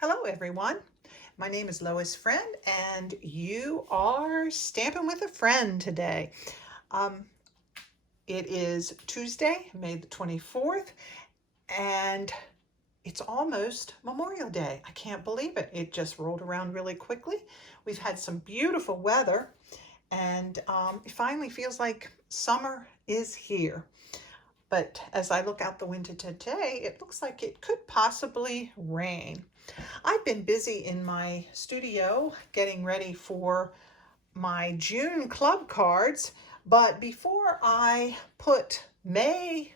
Hello everyone, my name is Lois Friend and you are Stamping with a Friend today. Um, it is Tuesday, May the 24th, and it's almost Memorial Day. I can't believe it. It just rolled around really quickly. We've had some beautiful weather and it finally feels like summer is here. But as I look out the window today, it looks like it could possibly rain. I've been busy in my studio getting ready for my June club cards, but before I put May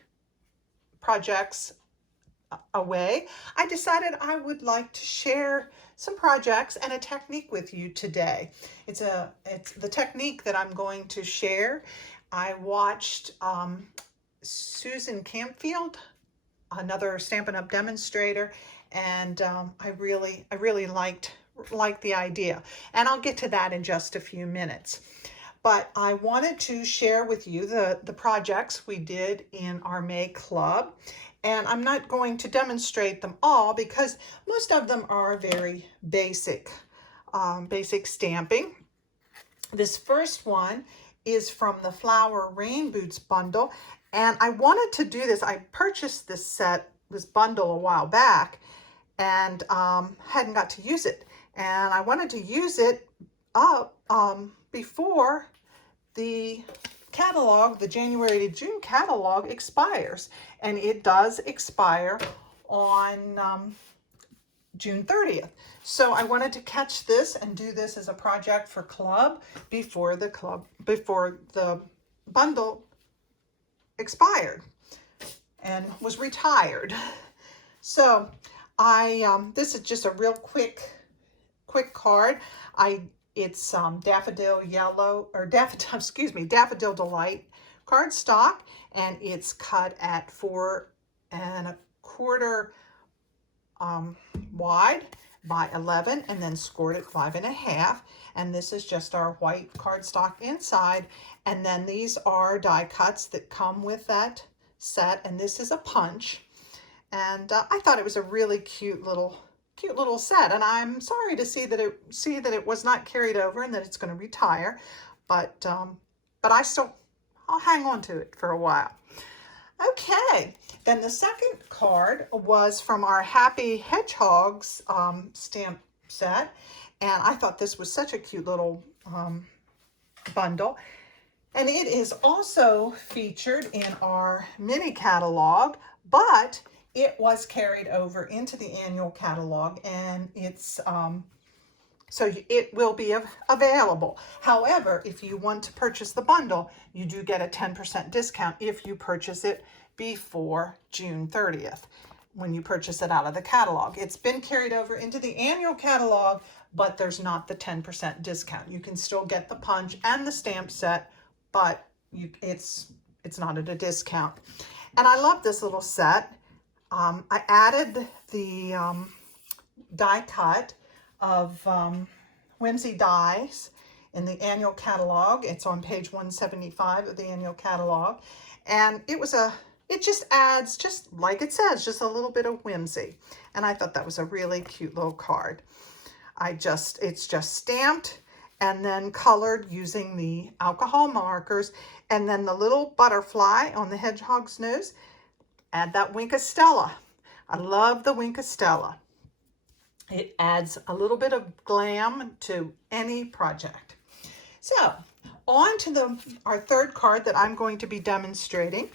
projects away, I decided I would like to share some projects and a technique with you today. It's the technique that I'm going to share. I watched Susan Campfield, another Stampin' Up! Demonstrator, and I really liked the idea. And I'll get to that in just a few minutes. But I wanted to share with you the projects we did in our May Club. And I'm not going to demonstrate them all because most of them are very basic stamping. This first one is from the Flower Rain Boots bundle. And I wanted to do this. I purchased this bundle a while back and hadn't got to use it. And I wanted to use it up before the catalog, the January to June catalog expires. And it does expire on June 30th. So I wanted to catch this and do this as a project for club before the bundle expired and was retired. So this is just a real quick card. It's Daffodil Yellow, or Daffodil Delight cardstock, and it's cut at 4 1/4 wide by 11 and then scored at 5 1/2. And this is just our white cardstock inside. And then these are die cuts that come with that set. And this is a punch. And I thought it was a really cute little set. And I'm sorry to see that it was not carried over and that it's going to retire. But I'll hang on to it for a while. Okay, then the second card was from our Happy Hedgehogs stamp set, and I thought this was such a cute little bundle. And it is also featured in our mini catalog, but it was carried over into the annual catalog, and it's so it will be available. However, if you want to purchase the bundle, you do get a 10% discount if you purchase it before June 30th, when you purchase it out of the catalog. It's been carried over into the annual catalog, but there's not the 10% discount. You can still get the punch and the stamp set, but it's not at a discount. And I love this little set. I added the die cut of Whimsy Dies in the annual catalog. It's on page 175 of the annual catalog. And it just adds, just like it says, just a little bit of whimsy. And I thought that was a really cute little card. It's just stamped and then colored using the alcohol markers. And then the little butterfly on the hedgehog's nose, add that Wink of Stella. I love the Wink of Stella. It adds a little bit of glam to any project. So on to our third card that I'm going to be demonstrating.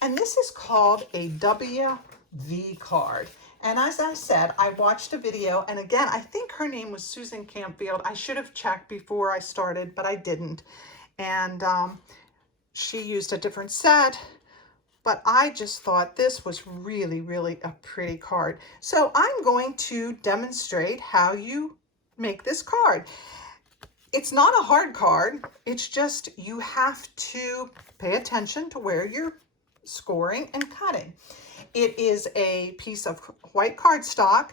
And this is called a WV card. And as I said, I watched a video, and again, I think her name was Susan Campfield. I should have checked before I started, but I didn't. And she used a different set, but I just thought this was really a pretty card. So I'm going to demonstrate how you make this card. It's not a hard card. It's just you have to pay attention to where you're scoring and cutting. It is a piece of white cardstock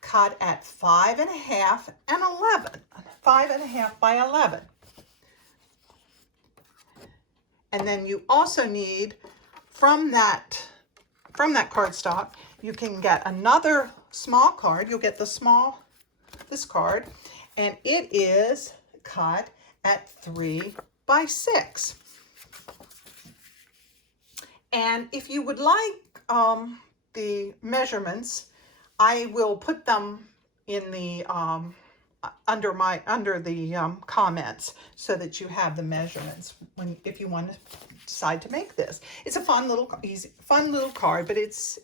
cut at 5 1/2 and 11. 5 1/2 by 11. And then you also need, from that cardstock, you can get another small card. You'll get this card, and it is cut at 3 by 6. And if you would like the measurements, I will put them in the under the comments so that you have the measurements if you want to decide to make this. It's a fun little card, but it's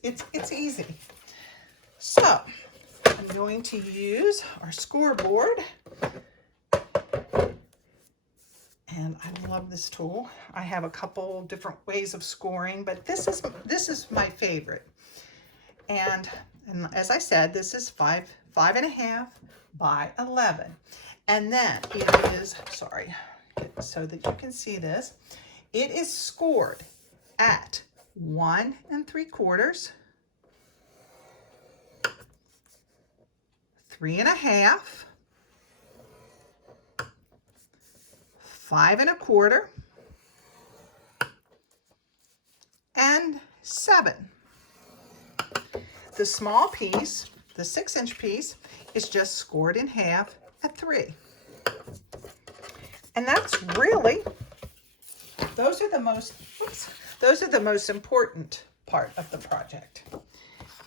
easy. So I'm going to use our scoreboard. And I love this tool. I have a couple different ways of scoring, but this is my favorite. And as I said, this is 5.5 by 11. And then it is, sorry, so that you can see this, it is scored at 1 3/4, 3.5, 5 1/4, and 7. The small piece, the 6-inch piece, is just scored in half at 3. And that's really, those are the most important part of the project.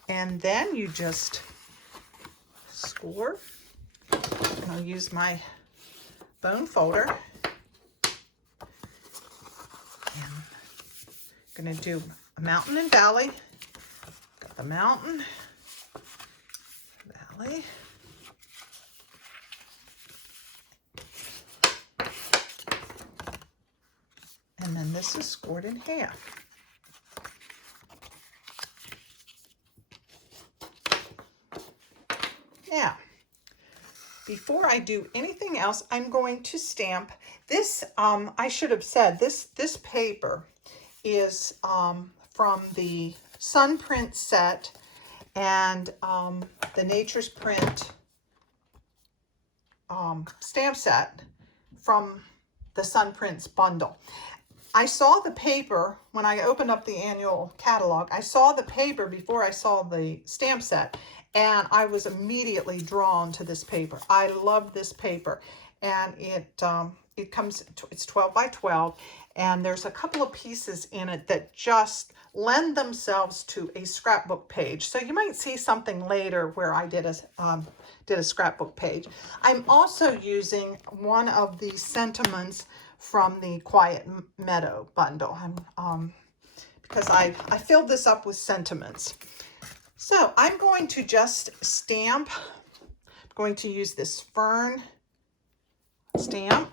And then you just score. And I'll use my bone folder. And I'm going to do a mountain and valley. Got the mountain, valley. And then this is scored in half. Now, before I do anything else, I'm going to stamp this. I should have said this paper is from the Sun Print set and the Nature's Print stamp set from the Sun Prints bundle. I saw the paper when I opened up the annual catalog. I saw the paper before I saw the stamp set, and I was immediately drawn to this paper. I love this paper, and it comes, it's 12 by 12, and there's a couple of pieces in it that just lend themselves to a scrapbook page. So you might see something later where I did a scrapbook page. I'm also using one of the sentiments from the Quiet Meadow bundle, because I filled this up with sentiments. So I'm going to just stamp. I'm going to use this fern stamp,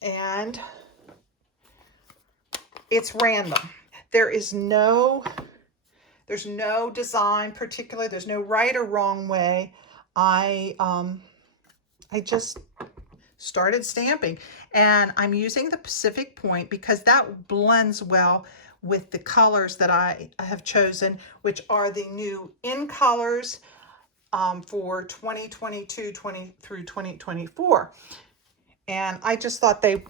and it's random. There's no design particular. There's no right or wrong way. I just started stamping, and I'm using the Pacific Point because that blends well with the colors that I have chosen, which are the new in colors for 2022 through 2024. And I just thought the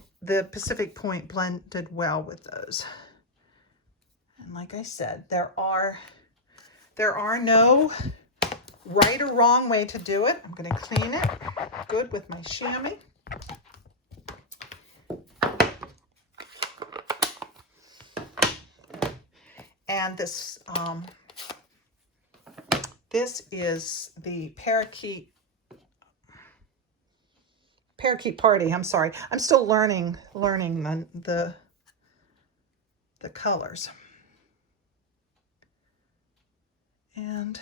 Pacific Point blended well with those. And like I said, there are no right or wrong way to do it. I'm going to clean it good with my chamois. And this is the Parakeet Party. I'm sorry. I'm still learning the colors. And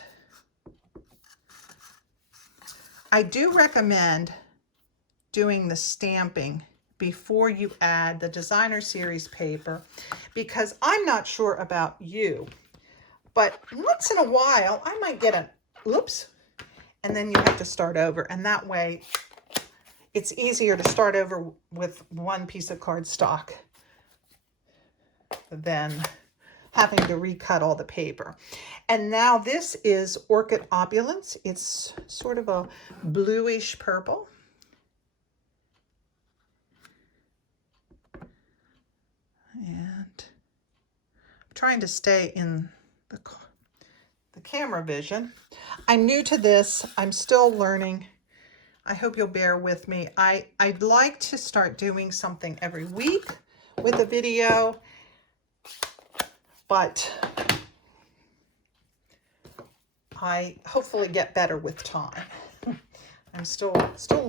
I do recommend doing the stamping before you add the designer series paper, because I'm not sure about you, but once in a while I might get an oops, and then you have to start over, and that way it's easier to start over with one piece of cardstock than having to recut all the paper. And now this is Orchid Opulence. It's sort of a bluish purple. And I'm trying to stay in the camera vision. I'm new to this. I'm still learning. I hope you'll bear with me. I'd like to start doing something every week with a video, but I hopefully get better with time. I'm still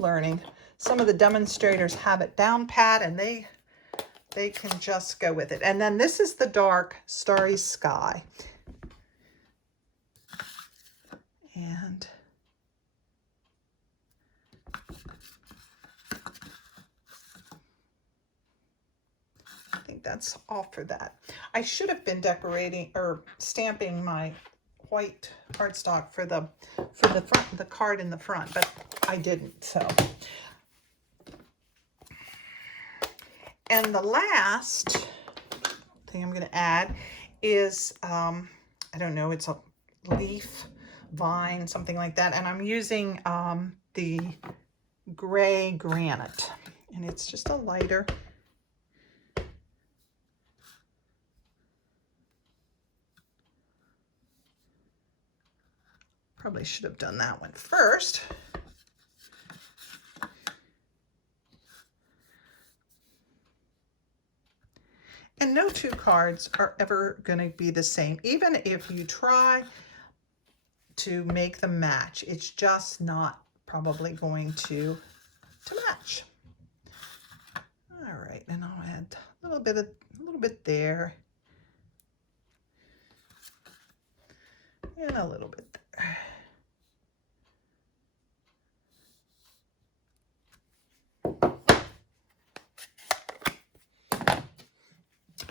learning. Some of the demonstrators have it down pat, and they can just go with it. And then this is the dark starry sky. And I think that's all for that. I should have been decorating or stamping my white cardstock for the front, the card in the front, but I didn't. So, and the last thing I'm going to add is I don't know, it's a leaf, vine, something like that, and I'm using the gray granite, and it's just a lighter. Probably should have done that one first. And no two cards are ever going to be the same. Even if you try to make them match, it's just not probably going to match. All right, and I'll add a little bit there. And a little bit there.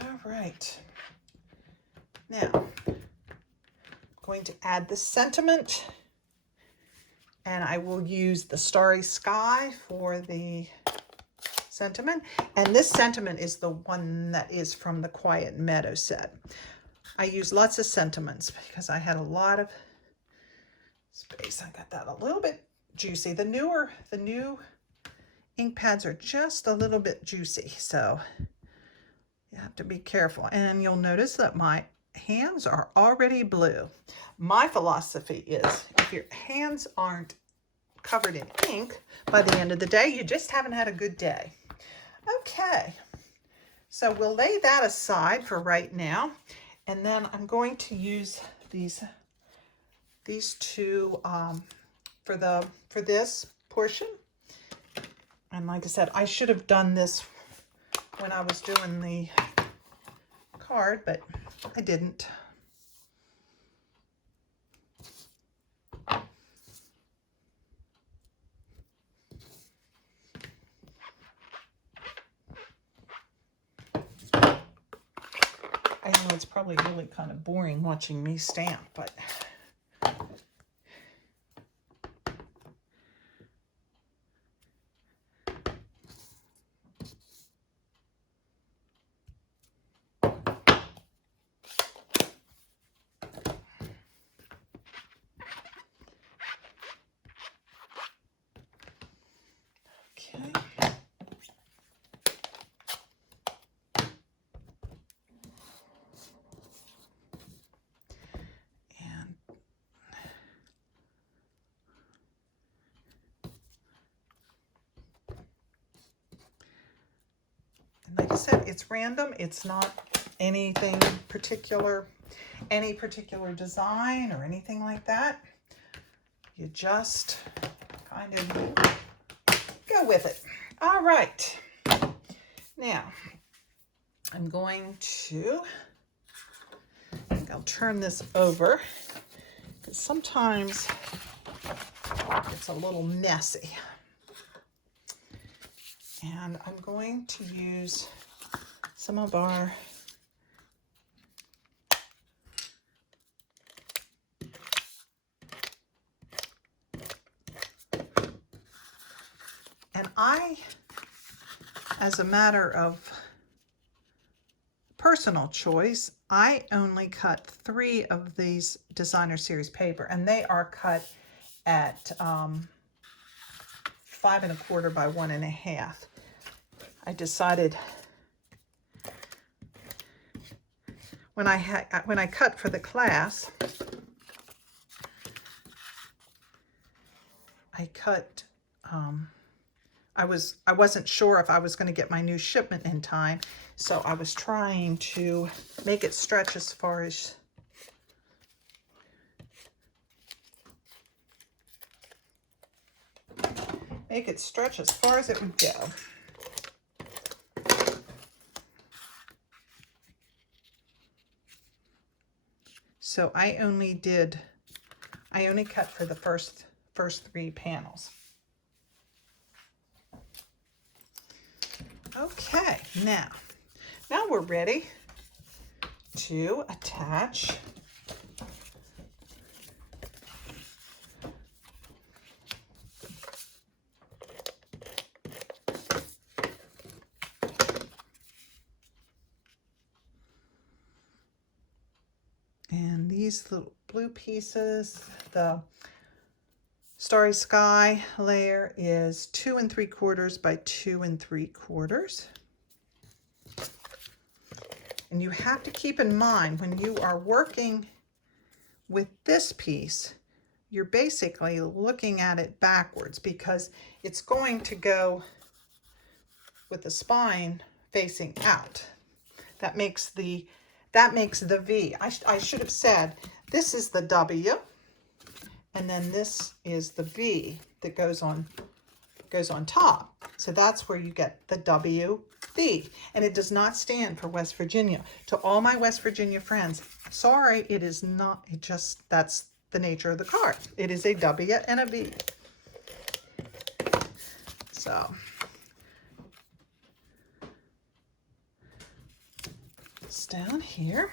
All right. Now, I'm going to add the sentiment, and I will use the starry sky for the sentiment. And this sentiment is the one that is from the Quiet Meadow set. I use lots of sentiments because I had a lot of space. I got that a little bit juicy. The new ink pads are just a little bit juicy, so you have to be careful. And you'll notice that my hands are already blue. My philosophy is if your hands aren't covered in ink by the end of the day, you just haven't had a good day. Okay, so we'll lay that aside for right now. And then I'm going to use these two for this portion. And like I said, I should have done this when I was doing the card, but I didn't. I know it's probably really kind of boring watching me stamp, but like I said, it's random. It's not anything particular, any particular design or anything like that. You just kind of go with it. All right. Now, I'm going to, I think I'll turn this over because sometimes it's a little messy. And I'm going to use some of our as a matter of personal choice, I only cut 3 of these designer series paper, and they are cut at 5 1/4 by 1 1/2. I decided when I cut for the class, I cut, I wasn't sure if I was going to get my new shipment in time, so I was trying to make it stretch as far as it would go. So I only cut for the first 3 panels. Okay, now we're ready to attach and these little blue pieces. The Starry Sky layer is 2 3/4 by 2 3/4. And you have to keep in mind when you are working with this piece, you're basically looking at it backwards because it's going to go with the spine facing out. That makes the V. I should have said this is the W, and then this is the V that goes on top. So that's where you get the WV, and it does not stand for West Virginia. To all my West Virginia friends, sorry, it is not. That's the nature of the card. It is a W and a V. So it's down here.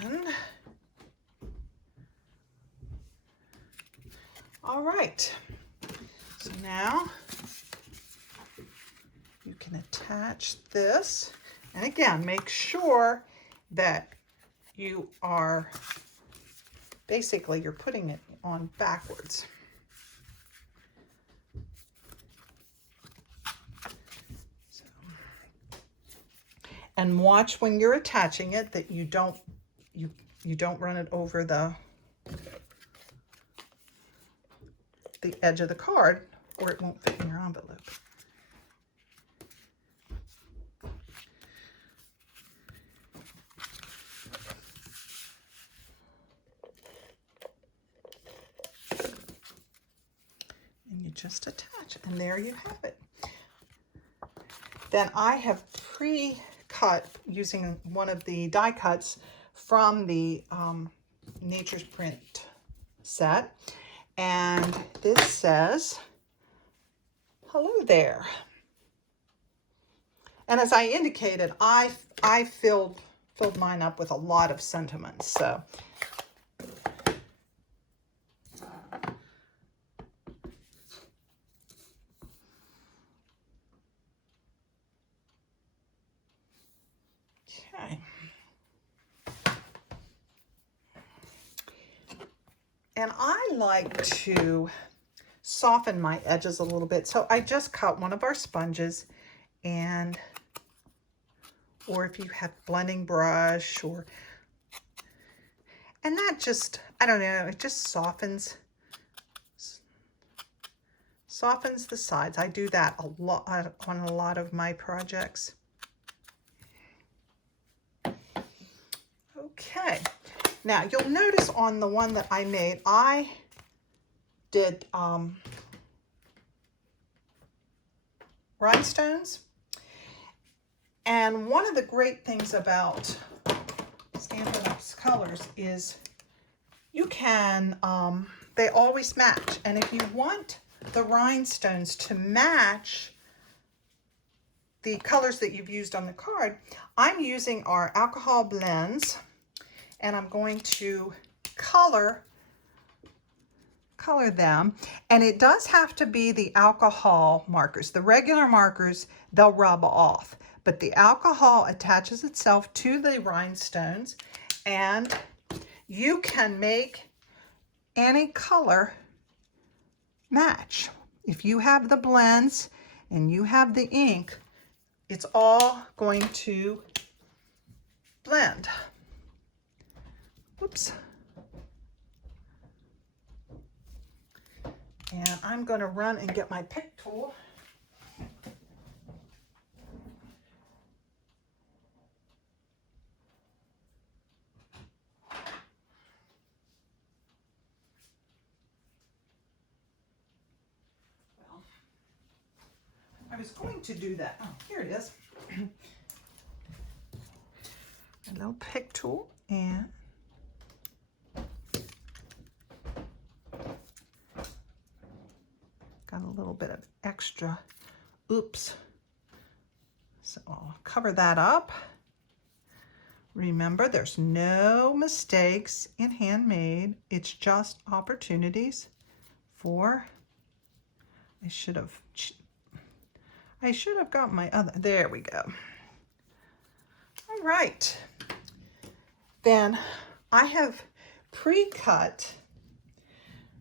And all right, so now you can attach this, and again, make sure that you are basically you're putting it on backwards. So, and watch when you're attaching it that you don't run it over the edge of the card, or it won't fit in your envelope. And you just attach, and there you have it. Then I have pre-cut using one of the die cuts from the Nature's Print set. And this says, hello there. And as I indicated, I filled mine up with a lot of sentiments. So okay. And I like to soften my edges a little bit. So I just cut one of our sponges, and or if you have blending brush, and that just, I don't know, it just softens the sides. I do that a lot on a lot of my projects. Okay. Now, you'll notice on the one that I made, I did rhinestones. And one of the great things about Stampin' Up's colors is you can, they always match. And if you want the rhinestones to match the colors that you've used on the card, I'm using our alcohol blends, and I'm going to color them. And it does have to be the alcohol markers. The regular markers, they'll rub off, but the alcohol attaches itself to the rhinestones, and you can make any color match. If you have the blends and you have the ink, it's all going to blend. Whoops. And I'm going to run and get my pick tool. Well, I was going to do that. Oh, here it is. A little pick tool, and got a little bit of extra. Oops. So I'll cover that up. Remember, there's no mistakes in handmade. It's just opportunities for, I should have got my other, there we go. All right. Then I have pre-cut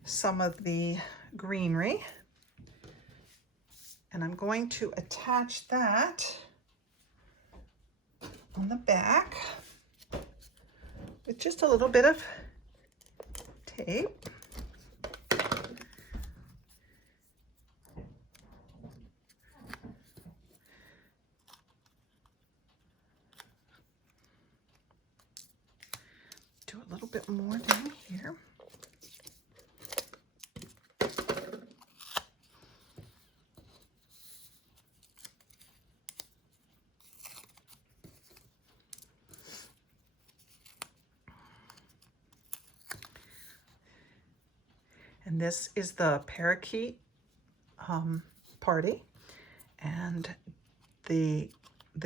some of the greenery, and I'm going to attach that on the back with just a little bit of tape. Do a little bit more down here. And this is the Parakeet party, and the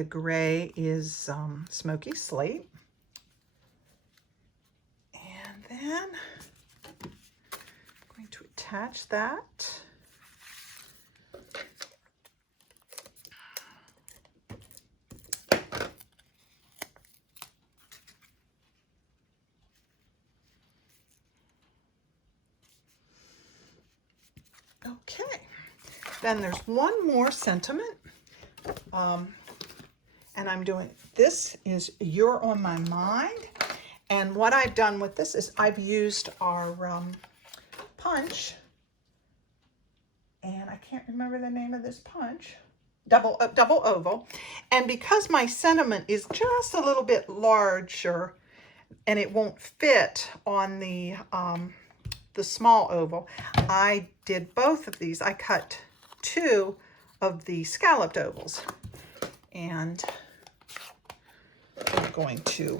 gray is Smoky Slate. And then I'm going to attach that. Okay, then there's one more sentiment, and I'm doing, this is You're on My Mind, and what I've done with this is I've used our punch, and I can't remember the name of this punch, double oval, and because my sentiment is just a little bit larger and it won't fit on the small oval, I did both of these. I cut 2 of the scalloped ovals, and I'm going to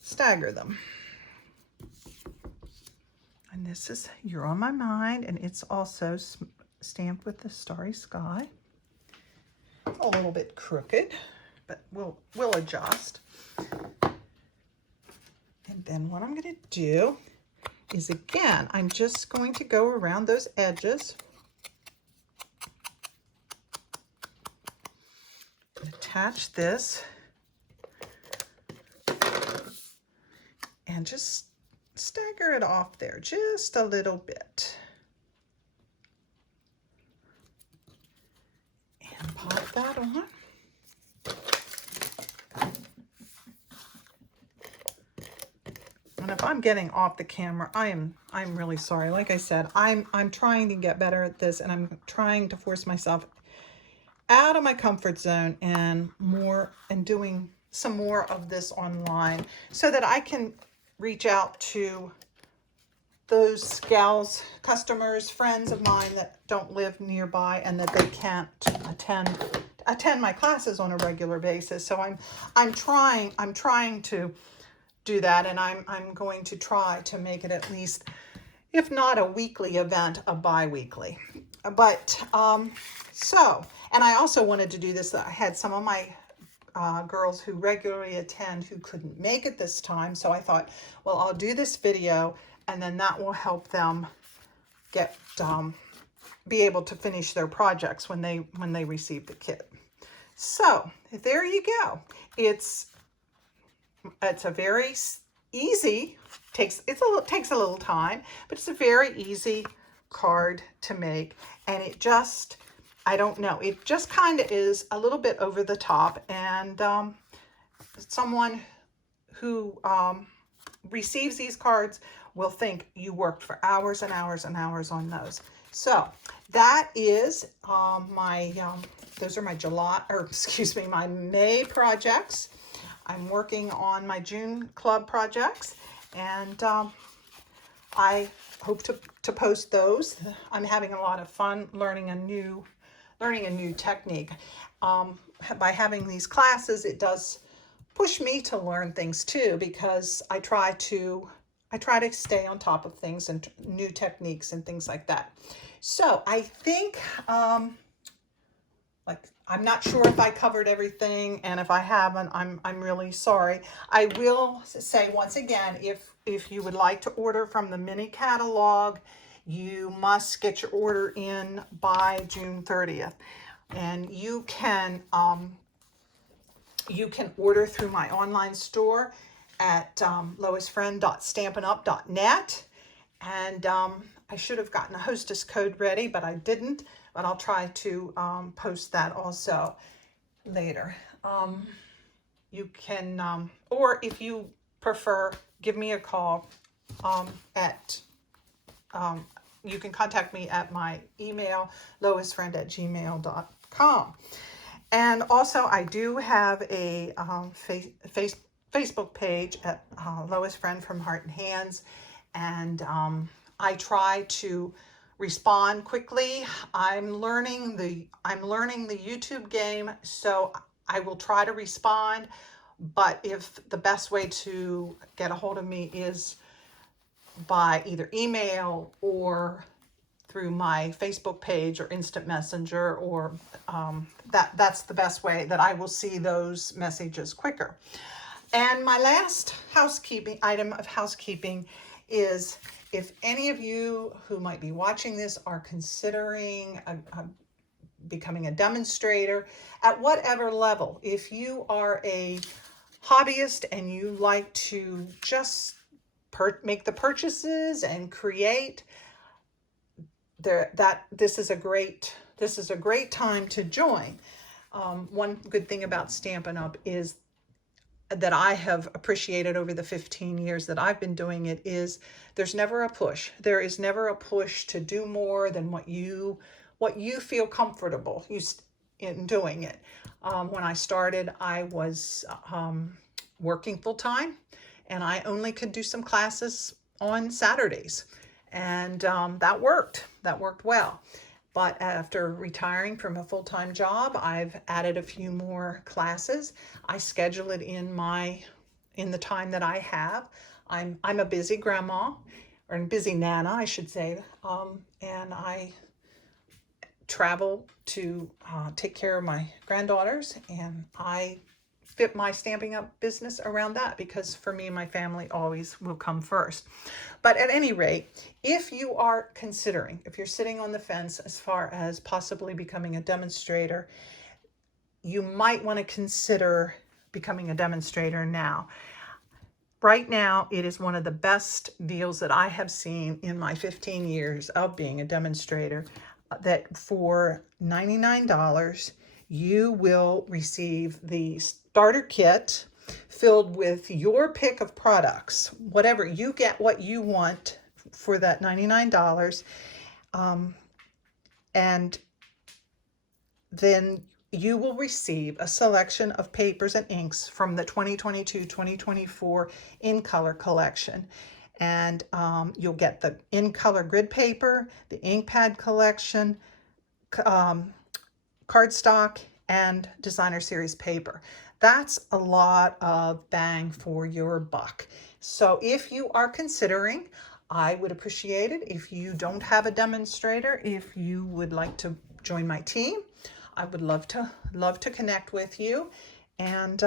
stagger them. And this is You're on My Mind, and it's also stamped with the starry sky. A little bit crooked, but we'll adjust. And then what I'm going to do is, again, I'm just going to go around those edges, attach this, and just stagger it off there just a little bit. And pop that on. And if I'm getting off the camera, I'm really sorry. Like I said, I'm trying to get better at this, and I'm trying to force myself out of my comfort zone and doing some more of this online so that I can reach out to those gals, customers, friends of mine that don't live nearby and that they can't attend my classes on a regular basis. So I'm trying to do that, and I'm going to try to make it at least, if not a weekly event, a bi-weekly. But so, and I also wanted to do this. I had some of my girls who regularly attend who couldn't make it this time, so I thought, well, I'll do this video, and then that will help them get be able to finish their projects when they receive the kit. So there you go. It's a very easy, takes a little time, but it's a very easy card to make, and it just, I don't know, it just kind of is a little bit over the top, and someone who receives these cards will think you worked for hours and hours and hours on those. So that is those are my July, or excuse me, my May projects. I'm working on my June club projects, and I hope to post those. I'm having a lot of fun learning a new technique. By having these classes, it does push me to learn things too, because I try to stay on top of things and new techniques and things like that. So I think I'm not sure if I covered everything, and if I haven't, I'm really sorry. I will say once again, if you would like to order from the mini catalog, you must get your order in by June 30th. And you can order through my online store at loisfriend.stampinup.net. And I should have gotten a hostess code ready, but I didn't. But I'll try to post that also later. You can, or if you prefer, give me a call you can contact me at my email, loisfriend@gmail.com. And also, I do have a Facebook page at Lois Friend from Heart and Hands, and I try to respond quickly. I'm learning the YouTube game, so I will try to respond. But if the best way to get a hold of me is by either email or through my Facebook page or instant messenger, or that's the best way that I will see those messages quicker. And my last item of housekeeping is, if any of you who might be watching this are considering becoming a demonstrator at whatever level, if you are a hobbyist and you like to just make the purchases and create, this is a great time to join. One good thing about Stampin' Up! Is that I have appreciated over the 15 years that I've been doing it is there's never a push. There is never a push to do more than what you feel comfortable in doing it. When I started, I was working full time, and I only could do some classes on Saturdays, and that worked well. But after retiring from a full-time job, I've added a few more classes. I schedule it in the time that I have. I'm a busy grandma, or a busy nana, I should say, and I travel to take care of my granddaughters, and I fit my Stamping Up business around that, because for me, my family always will come first. But at any rate, if you're sitting on the fence as far as possibly becoming a demonstrator, you might want to consider becoming a demonstrator now. Right now, it is one of the best deals that I have seen in my 15 years of being a demonstrator, that for $99, you will receive the starter kit filled with your pick of products. Whatever, you get what you want for that $99. And then you will receive a selection of papers and inks from the 2022-2024 In Color collection. And you'll get the In Color grid paper, the ink pad collection, cardstock, and designer series paper. That's a lot of bang for your buck. So if you are considering, I would appreciate it if you don't have a demonstrator, if you would like to join my team. I would love to connect with you. And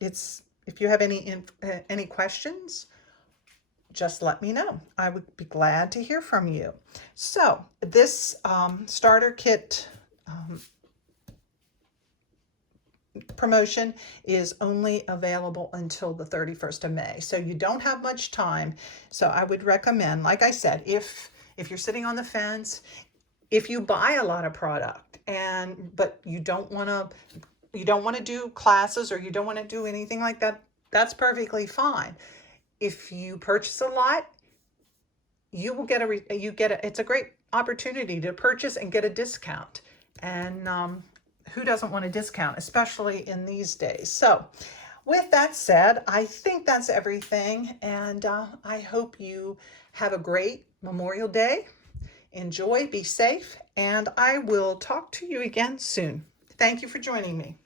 if you have any questions, just let me know. I would be glad to hear from you. So this starter kit promotion is only available until the 31st of May. So you don't have much time. So I would recommend, like I said, if you're sitting on the fence, if you buy a lot of product but you don't want to do classes, or you don't want to do anything like that, that's perfectly fine. If you purchase a lot, you will get it's a great opportunity to purchase and get a discount. And who doesn't want a discount, especially in these days? So with that said, I think that's everything. And I hope you have a great Memorial Day. Enjoy, be safe, and I will talk to you again soon. Thank you for joining me.